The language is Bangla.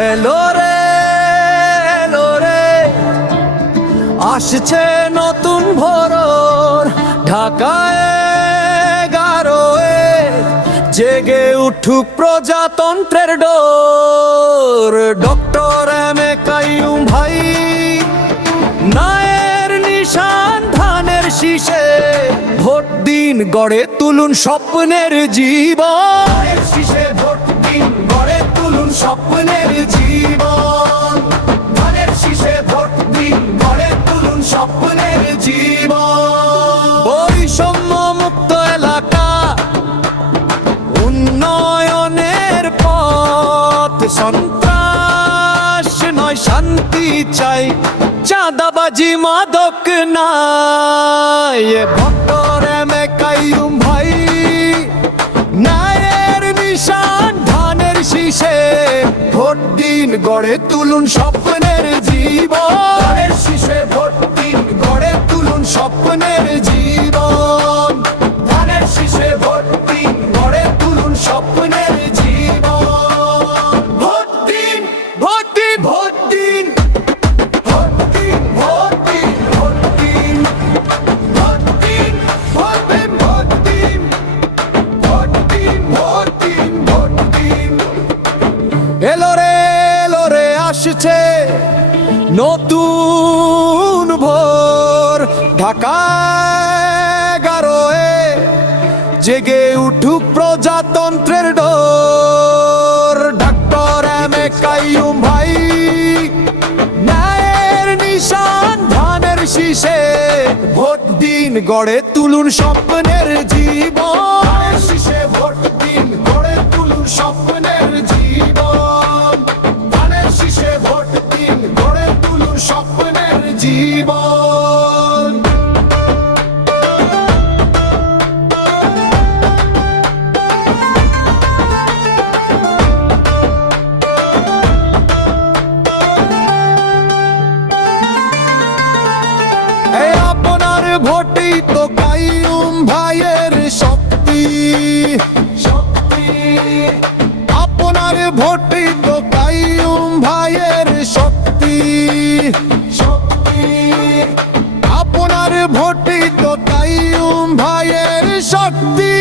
এলো রে এলো রে, আসছে নতুন ভোর ঢাকায় গারোয়ে, জেগে উঠুক প্রজাতন্ত্রের ডোর। ডক্টর এম এ কাইয়ুম ভাই, নায়ের নিশান ধানের শীষে, ভোট দিন গড়ে তুলুন স্বপ্নের জীবন। শীষে ভোট দিন গড়ে তুলুন স্বপ্নের জীবন। ধানের শীষে ভোট দিন গড়ে তুলুন স্বপ্নের জীবন। বৈষম্য মুক্ত এলাকা, উন্নয়নের পথ, সন্ত্রাস নয় শান্তি চাই, চাঁদাবাজি মাদক নাই। ডক্টর এম এ কাইয়ুম ভাই, নায়ের নিশান ধানের শীষে, ভোট দিন গড়ে তুলুন স্বপ্নের জীবন। ধানের শীষে ভোট দিন গড়ে তুলুন স্বপ্নের জীবন। ধানের শীষে ভোট দিন গড়ে তুলুন স্বপ্নের জীবন। ভোট দিন ভোট দিন ভোট দিন ভোট দিন ভোট দিন ভোট দিন ভোট দিন ভোট দিন ভোট দিন ভোট দিন ভোট দিন। এলো রে আসছে নতুন ভোর ঢাকায় গারোয়ে, জেগে উঠুক প্রজাতন্ত্রের ডোর। ডক্টর এম এ কাইয়ুম ভাই, ন্যায়ের নিশান ধানের শীষে, ভোট দিন গড়ে তুলুন স্বপ্নের জীবন। শীষে ভোট দিন গড়ে তুলুন স্বপ্নের জীবন। ধানের শীষে ভোট দিন গড়ে তুলুন স্বপ্নের জীবন। আপনার ভোটই তো কাইয়ুম ভাইয়ের শক্তি, শক্তি। আপনার ভোটই তো কাইয়ুম ভাইয়ের শক্তি, শক্তি। আপনার ভোটই তো কাইয়ুম ভাইয়ের শক্তি।